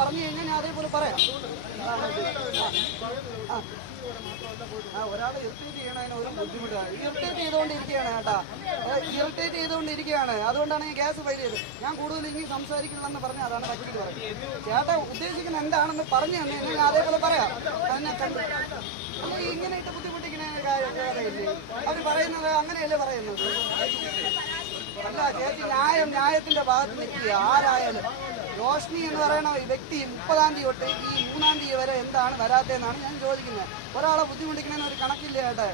പറഞ്ഞു കഴിഞ്ഞാൽ ഞാൻ അതേപോലെ പറയാം. ഒരാളെ ഇറിറ്റേറ്റ് ചെയ്യണതിന് ഒരു ബുദ്ധിമുട്ടാണ്. ഇറിറ്റേറ്റ് ചെയ്തുകൊണ്ടിരിക്കുകയാണ് കേട്ടാ, ഇറിറ്റേറ്റ് ചെയ്തുകൊണ്ടിരിക്കുകയാണ്. അതുകൊണ്ടാണ് ഞാൻ ഗ്യാസ് ഫയൽ ചെയ്തത്. ഞാൻ കൂടുതൽ ഇനി സംസാരിക്കില്ലെന്ന് പറഞ്ഞാൽ അതാണ് വക്കീൽ പറയുന്നത്. ചേട്ടാ ഉദ്ദേശിക്കുന്നത് എന്താണെന്ന് പറഞ്ഞു തന്നെ ഞാൻ അതേപോലെ പറയാം. അതിനെ കണ്ടു അല്ല ഇങ്ങനെ ഇട്ട് ബുദ്ധിമുട്ടിക്കുന്ന കാര്യമില്ലേ അവർ പറയുന്നത്? അങ്ങനെയല്ലേ പറയുന്നത്? അല്ല ചേച്ചി, ന്യായത്തിന്റെ ഭാഗത്ത് നിൽക്കുക. ആരായാലും റോഷ്നി എന്ന് പറയുന്ന ഈ വ്യക്തി 30-ാം തീയതി തൊട്ട് ഈ 3-ാം തീയതി വരെ എന്താണ് വരാത്തതെന്നാണ് ഞാൻ ചോദിക്കുന്നത്. ഒരാളെ ബുദ്ധിമുട്ടിക്കുന്നതിന് ഒരു കണക്കില്ല ചേട്ടാ.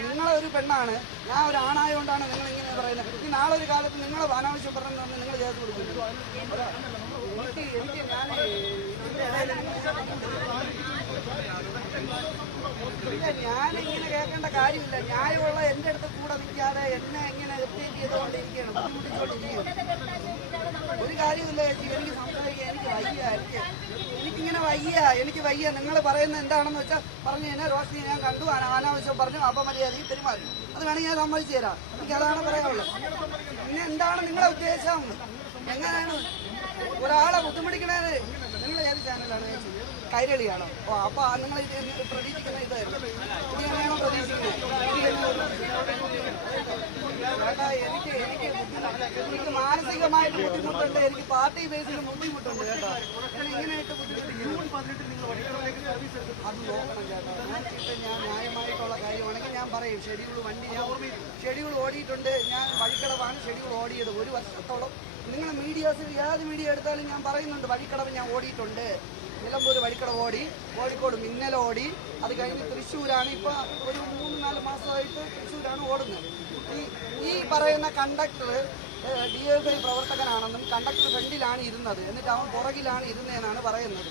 നിങ്ങളെ ഒരു പെണ്ണാണ്, ഞാൻ ഒരു ആണായതുകൊണ്ടാണ് നിങ്ങൾ ഇങ്ങനെ പറയുന്നത്. ഈ നാളെ ഒരു കാലത്ത് നിങ്ങൾ അനാവശ്യം പറഞ്ഞെന്ന് നിങ്ങൾ ചേർത്ത് കൊടുക്കുന്നു. എനിക്ക് ഞാൻ ഞാനിങ്ങനെ കേൾക്കേണ്ട കാര്യമില്ല. ന്യായമുള്ള എൻ്റെ അടുത്ത് കൂടെ നിൽക്കാതെ എന്നെ എങ്ങനെ എത്തിയിട്ട് ചെയ്തുകൊണ്ടിരിക്കുകയാണ്, ബുദ്ധിമുട്ടിച്ചുകൊണ്ടിരിക്കുകയാണ്. ഒരു കാര്യമില്ല ചേച്ചി, എനിക്ക് സംസാരിക്കാൻ എനിക്ക് വയ്യ. നിങ്ങൾ പറയുന്നത് എന്താണെന്ന് വെച്ചാൽ പറഞ്ഞു കഴിഞ്ഞാൽ റോഷ്നി ഞാൻ കണ്ടു, അനാവശ്യം പറഞ്ഞു, അപമര്യാദയും പെരുമാറി. അത് വേണമെങ്കിൽ ഞാൻ സമ്മതിച്ചു തരാം. എനിക്ക് അതാണ് പറയാനുള്ളത്. പിന്നെ എന്താണ് നിങ്ങളെ ഉദ്ദേശം? എങ്ങനെയാണ് ഒരാളെ ബുദ്ധിമുട്ടിക്കണത്? നിങ്ങൾ ഏത് ചാനലാണ് ചേച്ചി? കൈരളിയാണോ? ഓ, അപ്പൊ നിങ്ങൾ പ്രതീക്ഷിക്കുന്ന ഇതായിരുന്നു. ഇങ്ങനെയാണോ പ്രതീക്ഷിക്കുന്നത്? ചേട്ടാ എനിക്ക് മാനസികമായിട്ട് ബുദ്ധിമുട്ടുണ്ട്, എനിക്ക് പാർട്ടി ബേസിൽ ബുദ്ധിമുട്ടുണ്ട് കേട്ടോ. ഇങ്ങനെയായിട്ട് ബുദ്ധിമുട്ടിക്കുന്നു. അത് നോക്കണം ചേട്ടാ. ഞാൻ ന്യായമായിട്ടുള്ള കാര്യമാണെങ്കിൽ ഞാൻ പറയും. ഷെഡ്യൂൾ ഓടിയിട്ടുണ്ട്. ഞാൻ വഴിക്കടവാണ് ഷെഡ്യൂൾ ഓടിയത് 1 വർഷത്തോളം. നിങ്ങൾ മീഡിയാസിൽ ഏത് മീഡിയ എടുത്താലും ഞാൻ പറയുന്നുണ്ട് വഴിക്കടവ് ഞാൻ ഓടിയിട്ടുണ്ട്. നിലമ്പൂർ വഴിക്കടവ് ഓടി, കോഴിക്കോട് മിന്നൽ ഓടി, അത് കഴിഞ്ഞ് തൃശ്ശൂരാണ് ഇപ്പോൾ ഒരു 3-4 മാസമായിട്ട് തൃശ്ശൂരാണ് ഓടുന്നത്. ഈ പറയുന്ന കണ്ടക്ടർ DFI പ്രവർത്തകനാണെന്നും കണ്ടക്ടർ ഫ്രണ്ടിലാണ് ഇരുന്നത്, എന്നിട്ട് അവൻ പുറകിലാണ് ഇരുന്നതെന്നാണ് പറയുന്നത്.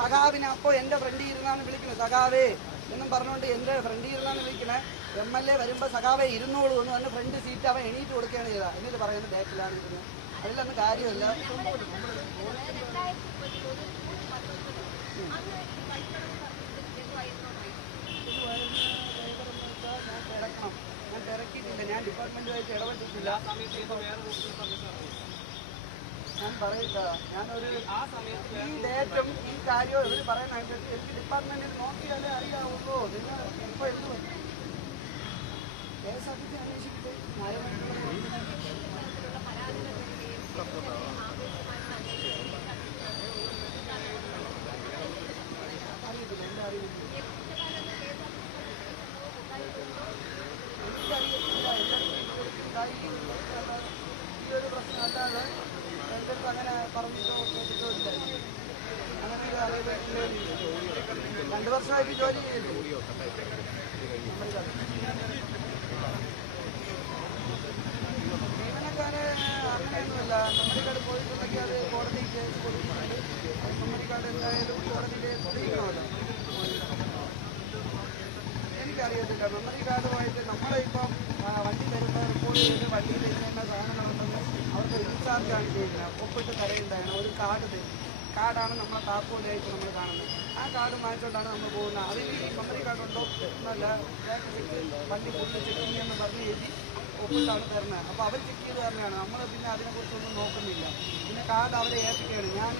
സഖാവിനെ അപ്പോൾ എൻ്റെ ഫ്രണ്ടിൽ ഇരുന്നാണ് വിളിക്കുന്നത്, സഖാവേ എന്നും പറഞ്ഞുകൊണ്ട് എൻ്റെ ഫ്രണ്ടിൽ ഇരുന്നാണ് വിളിക്കണേ. MLA വരുമ്പോൾ സഖാവേ ഇരുന്നോളൂ എന്ന് പറഞ്ഞ് ഫ്രണ്ട് സീറ്റ് അവൻ എണീറ്റ് കൊടുക്കുകയാണ് ചെയ്തത്. എന്നിട്ട് പറയുന്നത് ബാക്കിലാണ് ഇരുന്നത്. അതിലൊന്നും കാര്യമല്ല. ഞാൻ തിരക്കിയിട്ടില്ല, ഞാൻ ഡിപ്പാർട്ട്മെന്റുമായിട്ട് ഇടപെട്ടിട്ടില്ല. ഞാൻ പറയില്ല, ഞാനൊരു ഈ ഡേറ്റും ഈ കാര്യവും ഇവർ പറയുന്നതനുസരിച്ച് എനിക്ക് ഡിപ്പാർട്ട്മെന്റിൽ നോക്കിയാലേ അറിയാവുള്ളൂ. നിങ്ങൾ ഇപ്പോൾ എന്ത് KSRTC അന്വേഷിച്ചിട്ട് ന്യായമായിട്ടുള്ള അറിയത്തില്ല, എൻ്റെ അറിയില്ല. ഈ ഒരു പ്രശ്നം അല്ലാതെ എൻ്റെ അങ്ങനെ പറഞ്ഞിട്ടോ കേട്ടിട്ടോ ഇല്ല. അങ്ങനെ ഒരു അറിവ് 2 വർഷമായിട്ട് ജോലി ചെയ്തു. ജീവനക്കാരെ അങ്ങനെയൊന്നുമില്ല. മെമ്മറിക്കാർഡ് പോയിട്ടുണ്ടെങ്കിൽ അത് കോടതിയിൽ കേസ് കൊടുക്കുന്നുണ്ട്. മെമ്മറിക്കാർഡ് എന്തായാലും കോടതിയിൽ തെളിയിക്കണമല്ലോ. എനിക്കറിയത്തില്ല മെമ്മറി കാർഡുമായിട്ട് നമ്മളിപ്പം വണ്ടി വരുമ്പോൾ റിപ്പോർട്ട് ചെയ്ത് വണ്ടിയിൽ എഴുതേണ്ട സാധനങ്ങളുണ്ടെന്ന് അവർക്ക് റീചാർജാണ് ചെയ്യുന്നത്. ഒപ്പിട്ട് തരയുണ്ടാണ് ഒരു കാർഡ് തരും. കാർഡാണ് നമ്മളെ താക്കോലായിട്ട് നമ്മൾ കാണുന്നത്. ആ കാർഡ് വാങ്ങിച്ചുകൊണ്ടാണ് നമ്മൾ പോകുന്നത്. അതിൽ ഈ മെമ്മറി കാർഡ് ഉണ്ടോ എന്നല്ല, വണ്ടി ഫുള്ള് ചെക്ക് ചെയ്യുമെന്ന് പറഞ്ഞ് എഴുതി ഒപ്പിട്ടാണ് തരുന്നത്. അപ്പോൾ അവർ ചെക്ക് ചെയ്ത് തന്നെയാണ്. നമ്മൾ പിന്നെ അതിനെക്കുറിച്ചൊന്നും നോക്കുന്നില്ല. പിന്നെ കാർഡ് അവരെ ഏൽപ്പിക്കുകയാണ്. ഞാൻ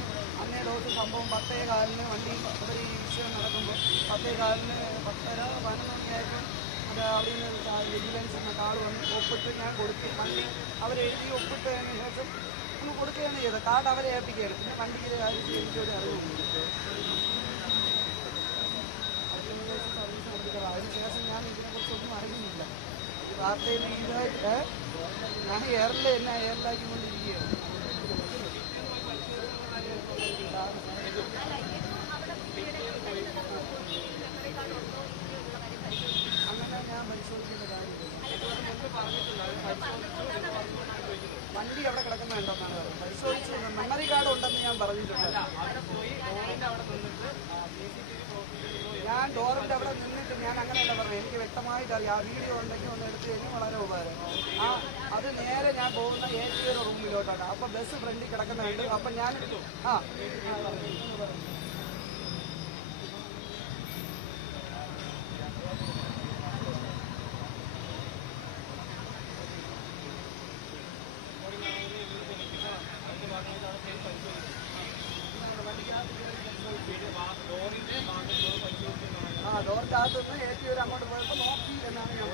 അന്നേ ദിവസം സംഭവം 10:15 വണ്ടി അവർ ഈ വിഷയം നടക്കുമ്പോൾ 10:15 10:30 11 അത് അവിടെ നിന്ന് വിജിലൻസ് എന്ന കാർഡ് വന്ന് ഒപ്പിട്ട് ഞാൻ കൊടുത്തു. വണ്ടി അവരെഴുതി ഒപ്പിട്ടതിന് ശേഷം ഒന്ന് കൊടുക്കുകയാണ് ചെയ്തത്. കാർഡ് അവരെ ഏൽപ്പിക്കുകയാണ്. പിന്നെ വണ്ടിക്ക് കാര്യം എനിക്കൊരു അറിവുണ്ട്. സർവീസ് കൊടുക്കുക. അതിനുശേഷം ഞാൻ ഇതിനെക്കുറിച്ചൊന്നും അറിയുന്നില്ല. വാർത്തയിൽ ഇതായിട്ട് ഞാൻ എയറിലാക്കിക്കൊണ്ടിരിക്കുകയാണ്. അങ്ങനെ ഞാൻ പരിശോധിക്കേണ്ട കാര്യമില്ല. വണ്ടി അവിടെ കിടക്കുന്നുണ്ടെന്നാണ് പറയുന്നത്. പരിശോധിച്ചു. മെമ്മറി കാർഡ് ഉണ്ടെന്ന് ഞാൻ പറഞ്ഞിട്ടുണ്ട്. ഞാൻ ഡോറിൻ്റെ അവിടെ നിന്നിട്ട് ഞാൻ അങ്ങനെയല്ല പറഞ്ഞത്. എനിക്ക് വ്യക്തമായിട്ട് അറിയാം. ആ വീഡിയോ ഉണ്ടെങ്കിൽ ഒന്ന് എടുത്ത് കഴിഞ്ഞാൽ വളരെ ഉപകാരം. അത് നേരെ ഞാൻ പോകുന്ന ATO റൂമിലോട്ടാണ്. അപ്പം ബസ് ഫ്രണ്ടിൽ കിടക്കുന്നുണ്ട്. അപ്പം ഞാൻ വണ്ടിക്കകത്ത് ആ ഡോറിൻ്റെ അകത്തുനിന്ന് ATV അങ്ങോട്ട് പോയപ്പോൾ നോക്കി എന്നാണ് ഞാൻ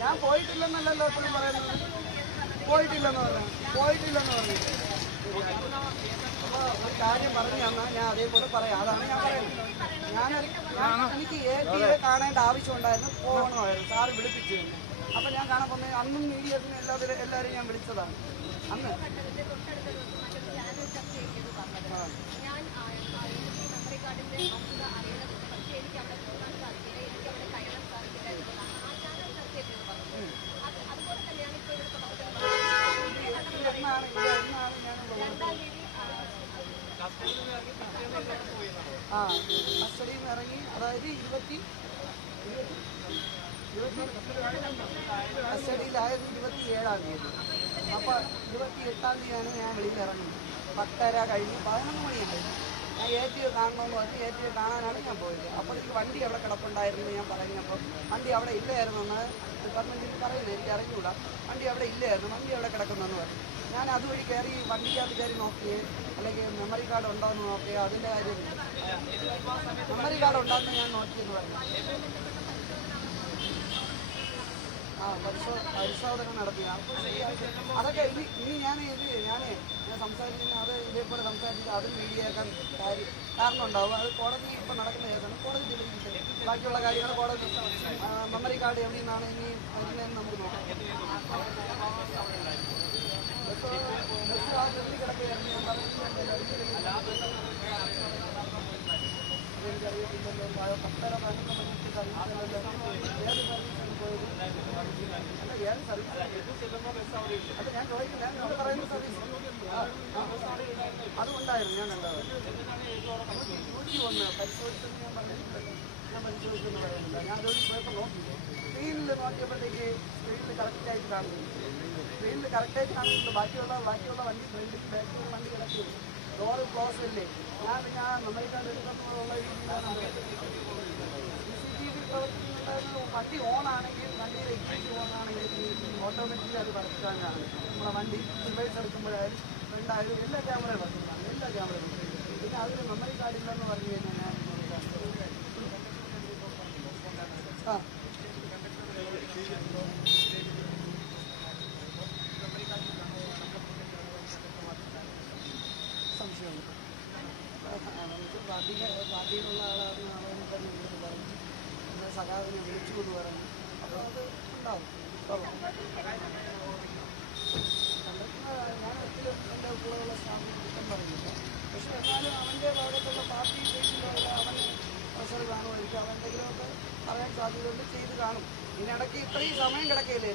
ഞാൻ പോയിട്ടില്ലെന്നല്ലല്ലോ എപ്പോഴും പറയുന്നത്. പോയിട്ടില്ലെന്ന് പറഞ്ഞു. അപ്പോൾ ഒരു കാര്യം പറഞ്ഞു തന്നാൽ ഞാൻ അതേപോലെ പറയാം. അതാണ് ഞാൻ പറയുന്നത്. എനിക്ക് ATV കാണേണ്ട ആവശ്യമുണ്ടായിരുന്നു, പോകണമായിരുന്നു. സാറ് വിളിപ്പിച്ചു തന്നെ. അപ്പം ഞാൻ കാണാൻ പോകുന്നത് അന്നും മീഡിയത്തിന് എല്ലാവരും ഞാൻ വിളിച്ചതാണ് അന്ന്. കസ്റ്റഡിയിൽ നിന്ന് ഇറങ്ങി, അതായത് കസ്റ്റഡിയിലായത് 27-ാം തീയതി. അപ്പോൾ 28-ാം തീയതിയാണ് ഞാൻ വെളിയിൽ ഇറങ്ങുന്നത്. 10:30 കഴിഞ്ഞ് 11 മണിയായി. ഞാൻ ATV കാണണമെന്ന് പറഞ്ഞ് ATV കാണാനാണ് ഞാൻ പോയത്. അപ്പോൾ എനിക്ക് വണ്ടി അവിടെ കിടപ്പുണ്ടായിരുന്നു ഞാൻ പറഞ്ഞപ്പോൾ വണ്ടി അവിടെ ഇല്ലായിരുന്നെന്ന് ഡിപ്പാർട്ട്മെൻറ്റിൽ പറയുന്നത് എനിക്ക് അറിഞ്ഞുകൂടാ. വണ്ടി അവിടെ ഇല്ലായിരുന്നു, വണ്ടി അവിടെ കിടക്കുന്നെന്ന് പറഞ്ഞു. ഞാൻ അതുവഴി കയറി വണ്ടിക്കകത്ത് കയറി നോക്കിയേ, അല്ലെങ്കിൽ മെമ്മറി കാർഡ് ഉണ്ടോ എന്ന് നോക്കിയേ. അതിൻ്റെ കാര്യം മെമ്മറി കാർഡ് ഉണ്ടോയെന്ന് ഞാൻ നോക്കിയെന്ന് പറഞ്ഞു. പരിശോധന നടത്തി. അതൊക്കെ ഇനി ഞാൻ സംസാരിക്കുന്ന അത് ഇതേപോലെ സംസാരിച്ചിട്ട് അതും മീഡിയയാക്കാൻ കാരണം ഉണ്ടാവും. അത് കോടതി ഇപ്പോൾ നടക്കുന്ന കേസാണ്. കോടതി തീരുമാനിക്കട്ടെ. ബാക്കിയുള്ള കാര്യങ്ങൾ കോടതി. മെമ്മറി കാർഡ് എവിടെ നിന്നാണ് ഇനി വരുന്നതെന്ന് നമുക്ക് നോക്കാം. ബസ് ആ ജെല്ലി കിടക്കുകയായിരുന്നു. ഞാൻ പറഞ്ഞിട്ടുണ്ടല്ലോ, എനിക്കറിയത്തില്ലല്ലോ. 10:30-11 മണിക്ക് സർവീസ് ഏത് സർവീസാണ് പോയത്? അല്ല, ഏത് സർവീസ്? അല്ല, ഞാൻ ചോദിക്കില്ല. നിങ്ങൾ പറയുന്ന സർവീസ് അതുകൊണ്ടായിരുന്നു ഞാൻ ഉണ്ടാവും. 101 പരിശോധിച്ചെന്ന് ഞാൻ പറഞ്ഞിട്ടുണ്ടല്ലോ. ഞാൻ പരിശോധിച്ചെന്ന് പറയുന്നില്ല. ഞാൻ അതുവഴി പോയപ്പോൾ നോക്കി. സ്ക്രീനിൽ നോക്കിയപ്പോഴത്തേക്ക് സ്ക്രീനിൽ കറക്റ്റായിട്ട് കാണുന്നു. സ്ക്രീനിൽ കറക്റ്റായിട്ട് കാണുന്നുണ്ട്. ബാക്കിയുള്ള വണ്ടി ഫ്രണ്ടിൽ ബാക്കിയുള്ള വണ്ടി കിടക്കുന്നു. ഡോറ് ക്ലോസ് അല്ലേ. ഞാൻ മെമ്മറി കാർഡ് എടുക്കുന്നുള്ള രീതിയിലാണ് CCTV പ്രവർത്തിക്കുന്നുണ്ടായിരുന്നു. വണ്ടി ഓണാണെങ്കിൽ, വണ്ടിയുടെ ഇക്വിറ്റി ഓണാണെങ്കിൽ ഓട്ടോമാറ്റിക്കലി അത് വർക്കാനാണ്. നമ്മളെ വണ്ടി റിവേഴ്സ് എടുക്കുമ്പോഴായാലും ഫ്രണ്ടായാലും എല്ലാ ക്യാമറയും വർക്കുന്നതാണ്. എല്ലാ ക്യാമറയും. പിന്നെ അതിൽ മെമ്മറി കാർഡില്ലെന്ന് പറഞ്ഞു കഴിഞ്ഞാൽ ഞാൻ സംശയമുണ്ട്. പാർട്ടിയിലുള്ള ആളാണെന്ന് ആളെന്ന് തന്നെ പറഞ്ഞു. പിന്നെ സഖാവിനെ വിളിച്ചുകൊണ്ട് പറഞ്ഞു. അപ്പോൾ അത് ഉണ്ടാവും. ഞാൻ ഒരിക്കലും എൻ്റെ കൂടെയുള്ള സ്റ്റാഫിന് കുറ്റം പറയുന്നില്ല. പക്ഷേ എന്നാലും അവൻ്റെ ഭാഗത്തുള്ള പാർട്ടി ഉദ്ദേശിച്ചുള്ള അവന് പ്രഷർ കാണുമായിരിക്കും. അവനെന്തെങ്കിലുമൊക്കെ പറയാൻ സാധ്യതയുണ്ട്, ചെയ്ത് കാണും. ഇതിനിടയ്ക്ക് ഇത്രയും സമയം കിടക്കുകയില്ലേ.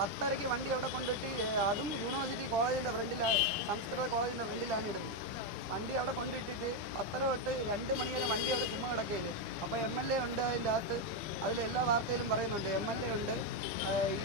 10:30 വണ്ടി അവിടെ കൊണ്ടിട്ട്, അതും യൂണിവേഴ്സിറ്റി കോളേജിൻ്റെ ഫ്രണ്ടിലാണ്, സംസ്കൃത കോളേജിൻ്റെ ഫ്രണ്ടിലാണ് ഇടുന്നത്. വണ്ടി അവിടെ കൊണ്ടിട്ടിട്ട് 10:30 തൊട്ട് 2 മണി വരെ വണ്ടി അവിടെ ചുമ്മാ കിടക്കുകയില്ലേ. അപ്പോൾ MLA ഉണ്ട് അതിൻ്റെ അകത്ത്. അതിലെല്ലാ വാർത്തയിലും പറയുന്നുണ്ട് MLA ഉണ്ട്, ഈ